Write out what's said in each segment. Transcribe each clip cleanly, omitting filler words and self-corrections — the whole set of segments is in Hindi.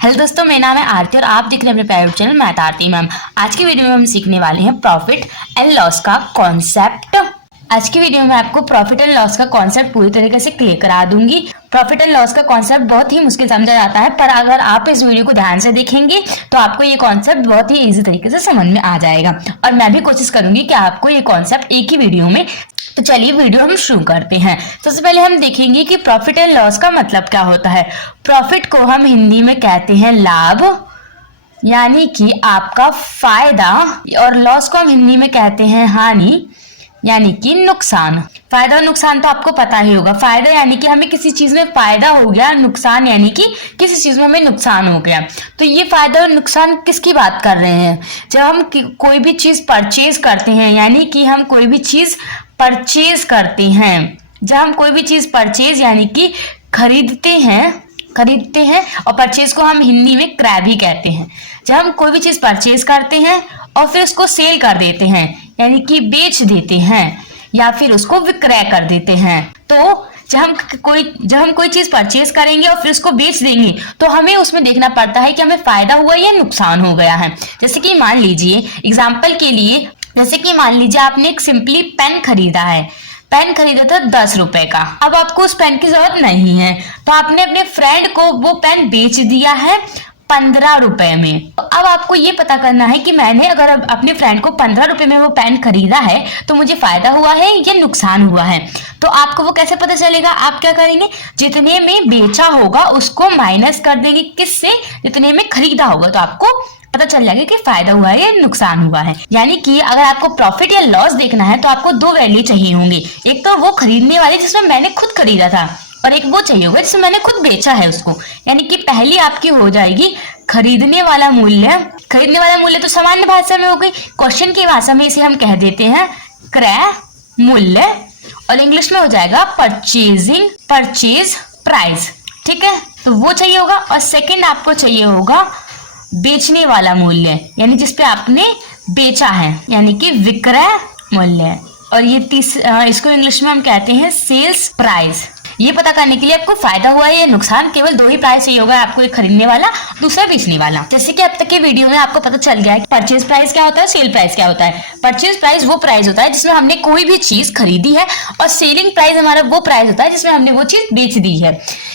हेलो दोस्तों, मेरा नाम है आरती और आप देख रहे हैं अपने प्राइवेट चैनल मैथ आरती मैम। आज की वीडियो में हम सीखने वाले हैं प्रॉफिट एंड लॉस का कॉन्सेप्ट। आज की वीडियो में आपको प्रॉफिट एंड लॉस का कॉन्सेप्ट पूरी तरीके से क्लियर करा दूंगी। प्रॉफिट एंड लॉस का कॉन्सेप्ट बहुत ही मुश्किल समझा जाता है, पर अगर आप इस वीडियो को ध्यान से देखेंगे तो आपको ये कॉन्सेप्ट बहुत ही इजी तरीके से समझ में आ जाएगा। और मैं भी कोशिश करूंगी कि आपको ये कॉन्सेप्ट एक ही वीडियो में। तो चलिए वीडियो हम शुरू करते हैं। सबसे पहले हम देखेंगे कि प्रॉफिट एंड लॉस का मतलब क्या होता है। प्रॉफिट को हम हिंदी में कहते हैं लाभ, यानी कि आपका फायदा, और लॉस को हम हिंदी में कहते हैं हानि, यानी कि नुकसान। फायदा और नुकसान तो आपको पता ही होगा। फायदा यानी कि हमें किसी चीज में फायदा हो गया, नुकसान यानी कि किसी चीज में हमें नुकसान हो गया। तो ये फायदा और नुकसान किसकी बात कर रहे हैं? जब हम कोई भी चीज परचेज करते हैं, यानी कि हम कोई भी चीज परचेज करते हैं। जब हम कोई भी चीज परचेज यानी कि खरीदते हैं और परचेज को हम हिंदी में क्रय भी कहते हैं। जब हम कोई भी चीज परचेज करते हैं और फिर उसको सेल कर देते हैं, यानी कि बेच देते हैं या फिर उसको विक्रय कर देते हैं। तो जब हम कोई चीज परचेज करेंगे और फिर उसको बेच देंगे तो हमें उसमें देखना पड़ता है कि हमें फायदा हुआ या नुकसान हो गया है। जैसे कि मान लीजिए एग्जाम्पल के लिए, आपने एक सिंपली पेन खरीदा है। पेन खरीदा था 10 रुपए का। अब आपको उस पेन की जरूरत नहीं है तो आपने अपने फ्रेंड को वो पेन बेच दिया है 15 रुपए में। तो अब आपको ये पता करना है कि मैंने अगर अपने फ्रेंड को 15 रुपए में वो पेन खरीदा है तो मुझे फायदा हुआ है या नुकसान हुआ है। तो आपको वो कैसे पता चलेगा? आप क्या करेंगे, जितने में बेचा होगा उसको माइनस कर देंगे किससे, जितने में खरीदा होगा। तो आपको पता चल जाएगा कि फायदा हुआ है या नुकसान हुआ है। यानी कि अगर आपको प्रॉफिट या लॉस देखना है तो आपको दो वैल्यू चाहिए होंगी। एक तो वो खरीदने वाली जिसमें मैंने खुद खरीदा था, और एक वो चाहिए होगा जिसमें मैंने खुद बेचा है उसको। यानी कि पहली आपकी हो जाएगी खरीदने वाला मूल्य। खरीदने वाला मूल्य तो सामान्य भाषा में हो गई, क्वेश्चन की भाषा में इसे हम कह देते हैं क्रय मूल्य, और इंग्लिश में हो जाएगा परचेज प्राइस। ठीक है, तो वो चाहिए होगा। और सेकंड आपको चाहिए होगा बेचने वाला मूल्य, यानी जिसपे आपने बेचा है, यानी कि विक्रय मूल्य। और ये इसको इंग्लिश में हम कहते हैं सेल्स प्राइस। ये पता करने के लिए आपको फायदा हुआ है या नुकसान, केवल दो ही प्राइस चाहिए होगा आपको, एक खरीदने वाला, दूसरा बेचने वाला। जैसे कि अब तक के वीडियो में आपको पता चल गया है कि परचेज प्राइस क्या होता है, सेल प्राइस क्या होता है। परचेज प्राइस वो प्राइस होता है जिसमें हमने कोई भी चीज खरीदी है, और सेलिंग प्राइस हमारा वो प्राइस होता है जिसमें हमने वो चीज बेच दी है।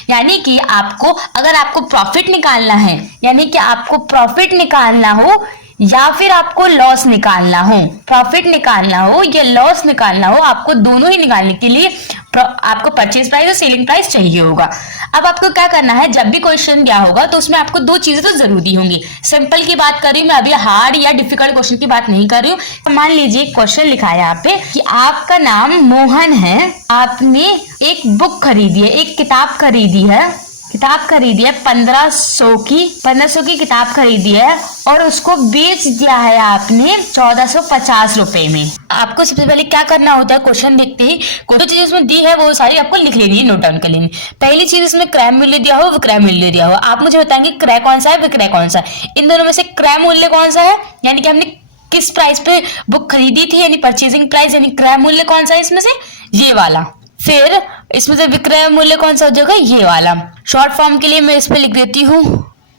यानी कि अगर आपको प्रॉफिट निकालना है, यानी कि आपको प्रॉफिट निकालना हो या फिर आपको लॉस निकालना हो, प्रॉफिट निकालना हो या लॉस निकालना हो, आपको दोनों ही निकालने के लिए आपको परचेज प्राइस और सेलिंग प्राइस चाहिए होगा। अब आपको क्या करना है, जब भी क्वेश्चन दिया होगा तो उसमें आपको दो चीजें तो जरूरी होंगी। सिंपल की बात कर रही हूँ मैं, अभी हार्ड या डिफिकल्ट क्वेश्चन की बात नहीं कर रही हूँ। मान लीजिए क्वेश्चन लिखा है यहाँ पे कि आपका नाम मोहन है, आपने एक बुक खरीदी है, एक किताब खरीदी है 1500 की किताब खरीदी है और उसको बेच दिया है आपने 1450 रुपए में। आपको सबसे पहले क्या करना होता है, क्वेश्चन देखते ही कोई तो चीज उसमें दी है वो सारी आपको लिख लेनी है, नोट डाउन कर लेनी। पहली चीज इसमें क्रय मूल्य दिया हो, विक्रय मूल्य दिया हो। आप मुझे बताएंगे क्रय कौन सा है, विक्रय कौन सा है। इन दोनों में से क्रय मूल्य कौन सा है, यानी कि हमने किस प्राइस पे बुक खरीदी थी, यानी परचेजिंग प्राइस, यानी क्रय मूल्य कौन सा है इसमें से, ये वाला। फिर इसमें से विक्रय मूल्य कौन सा हो जाएगा, ये वाला। शॉर्ट फॉर्म के लिए मैं इस पे लिख देती हूँ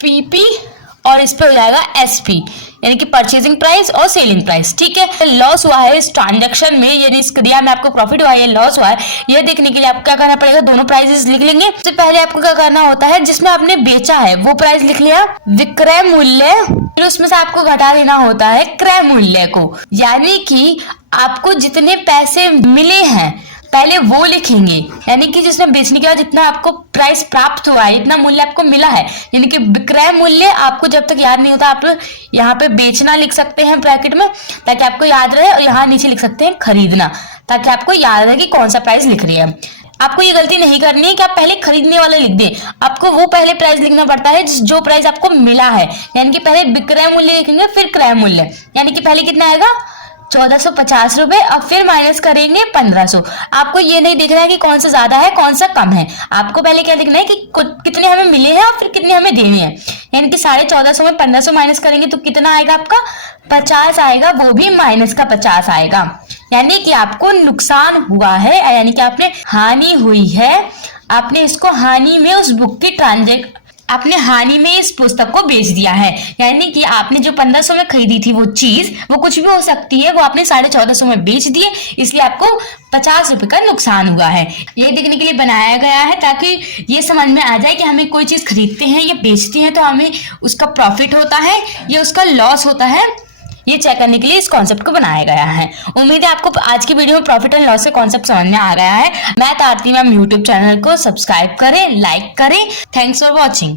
पीपी, और इस पे हो जाएगा एसपी, यानी कि परचेजिंग प्राइस और सेलिंग प्राइस। ठीक है, लॉस हुआ है इस ट्रांजैक्शन में, यानी इस क्रिया में आपको प्रॉफिट हुआ है, लॉस हुआ है, यह देखने के लिए आपको क्या करना पड़ेगा, दोनों प्राइसेस लिख लेंगे। सबसे पहले आपको क्या करना होता है, जिसमें आपने बेचा है वो प्राइस लिख लिया, विक्रय मूल्य, फिर उसमें से आपको घटा देना होता है क्रय मूल्य को, यानी कि आपको जितने पैसे मिले हैं पहले वो लिखेंगे, यानी कि जिसमें बेचने के बाद जितना आपको प्राइस प्राप्त हुआ है, इतना मूल्य आपको मिला है। यानी कि विक्रय मूल्य आपको जब तक याद नहीं होता आप यहाँ पे बेचना लिख सकते हैं ब्रैकेट में ताकि आपको याद रहे, और यहाँ नीचे लिख सकते हैं खरीदना ताकि आपको याद रहे कि कौन सा प्राइस लिख रही है। आपको ये गलती नहीं करनी है कि आप पहले खरीदने वाला लिख दें, आपको वो पहले प्राइस लिखना पड़ता है जो प्राइस आपको मिला है। यानी कि पहले विक्रय मूल्य लिखेंगे फिर क्रय मूल्य, यानी कि पहले कितना आएगा 1450 रुपए, अब फिर माइनस करेंगे 1500। आपको ये नहीं देखना है कि कौन सा ज्यादा है कौन सा कम है, आपको पहले क्या देखना है कि कितने हमें मिले हैं और फिर कितने हमें देने हैं। यानी कि 1450 में 1500 माइनस करेंगे तो कितना आएगा आपका 50 आएगा, वो भी माइनस का 50 आएगा। यानी कि आपको नुकसान हुआ है, यानी कि आपने हानि हुई है, आपने इसको हानि में उस बुक की आपने हानि में इस पुस्तक को बेच दिया है। यानी कि आपने जो 1500 में खरीदी थी वो चीज, वो कुछ भी हो सकती है, वो आपने 1450 में बेच दिए, इसलिए आपको 50 रुपए का नुकसान हुआ है। ये देखने के लिए बनाया गया है ताकि ये समझ में आ जाए कि हमें कोई चीज खरीदते हैं या बेचते हैं तो हमें उसका प्रॉफिट होता है या उसका लॉस होता है, ये चेक करने के लिए इस कॉन्सेप्ट को बनाया गया है। उम्मीद है आपको आज की वीडियो में प्रॉफिट एंड लॉस का कॉन्सेप्ट समझ में आ गया है। मैथ आरती मैम यूट्यूब चैनल को सब्सक्राइब करें, लाइक करें। Thanks for watching.